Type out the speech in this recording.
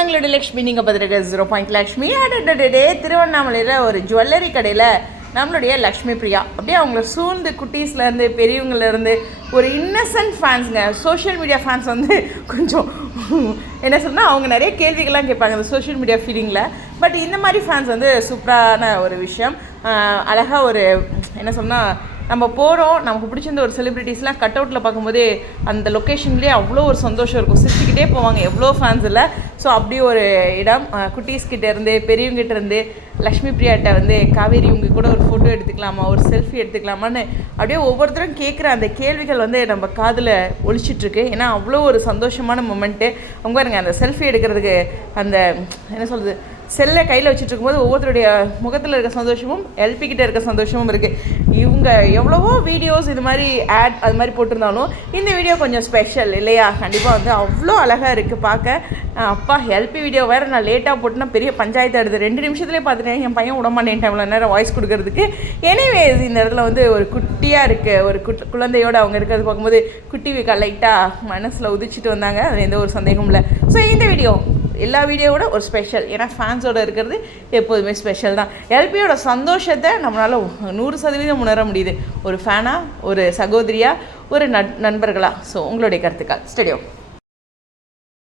நாங்களுடைய லக்ஷ்மி. நீங்கள் பார்த்துட்டு 0 லக்ஷ்மி. டே திருவண்ணாமலையில் ஒரு ஜுவல்லரி கடையில் நம்மளுடைய லக்ஷ்மி பிரியா அப்படியே அவங்கள சூழ்ந்து குட்டீஸ்லேருந்து பெரியவங்கலேருந்து ஒரு இன்னசென்ட் ஃபேன்ஸுங்க. சோஷியல் மீடியா ஃபேன்ஸ் வந்து கொஞ்சம் என்ன சொன்னால் அவங்க நிறைய கேள்விகள்லாம் கேட்பாங்க அந்த சோஷியல் மீடியா ஃபீலிங்கில். பட் இந்த மாதிரி ஃபேன்ஸ் வந்து சூப்பரான ஒரு விஷயம். அழகாக ஒரு என்ன சொன்னால் நம்ம போகிறோம், நமக்கு பிடிச்சிருந்த ஒரு செலிப்ரிட்டிஸ்லாம் கட் அவுட்டில் பார்க்கும்போதே அந்த லொக்கேஷன்லேயே அவ்வளோ ஒரு சந்தோஷம் இருக்கும். சிரிச்சுக்கிட்டே போவாங்க, எவ்வளோ ஃபேன்ஸ் இல்லை. ஸோ அப்படி ஒரு இடம். குட்டீஸ்கிட்டேருந்து பெரியவங்கிட்டேருந்து லக்ஷ்மி பிரியாட்ட வந்து காவேரி உங்கள் கூட ஒரு ஃபோட்டோ எடுத்துக்கலாமா, ஒரு செல்ஃபி எடுத்துக்கலாமான்னு அப்படியே ஒவ்வொருத்தரும் கேட்குற அந்த கேள்விகள் வந்து நம்ம காதில் ஒழிச்சிட்ருக்கு. ஏன்னா அவ்வளோ ஒரு சந்தோஷமான மொமெண்ட்டு. அவங்க பாருங்க அந்த செல்ஃபி எடுக்கிறதுக்கு அந்த என்ன சொல்கிறது செல்லை கையில் வச்சுட்டு இருக்கும்போது ஒவ்வொருத்தருடைய முகத்தில் இருக்க சந்தோஷமும் எல்பிக்கிட்ட இருக்க சந்தோஷமும் இருக்குது. இவங்க எவ்வளவோ வீடியோஸ் இது மாதிரி ஆட் அது மாதிரி போட்டிருந்தாலும் இந்த வீடியோ கொஞ்சம் ஸ்பெஷல் இல்லையா? கண்டிப்பாக வந்து அவ்வளோ அழகாக இருக்குது பார்க்க. அப்பா எல்பி வீடியோ வேறு நான் லேட்டாக போட்டுனா பெரிய பஞ்சாயத்து ஆடுது. 2 நிமிஷத்துலேயே பார்த்துட்டேன். என் பையன் விடமாட்டேன் டைமில் நேரம் வாய்ஸ் கொடுக்கறதுக்கு. எனிவே இந்த இடத்துல வந்து ஒரு குட்டியாக இருக்குது, ஒரு குழந்தையோடு அவங்க இருக்கிறது பார்க்கும்போது குட்டி வீக்கா லைட்டாக மனசில் உதிச்சிட்டு வந்தாங்க. அது எந்த ஒரு சந்தேகமும் இல்லை. ஸோ இந்த வீடியோ எல்லா வீடியோவோட ஒரு ஸ்பெஷல். ஏன்னா ஃபேன்ஸோடு இருக்கிறது எப்போதுமே ஸ்பெஷல் தான். எல்பியோட சந்தோஷத்தை நம்மளால் 100% உணர முடியுது. ஒரு ஃபேனாக, ஒரு சகோதரியாக, ஒரு நண்பர்களாக. ஸோ உங்களுடைய கருத்துக்கள் ஸ்டடியோ.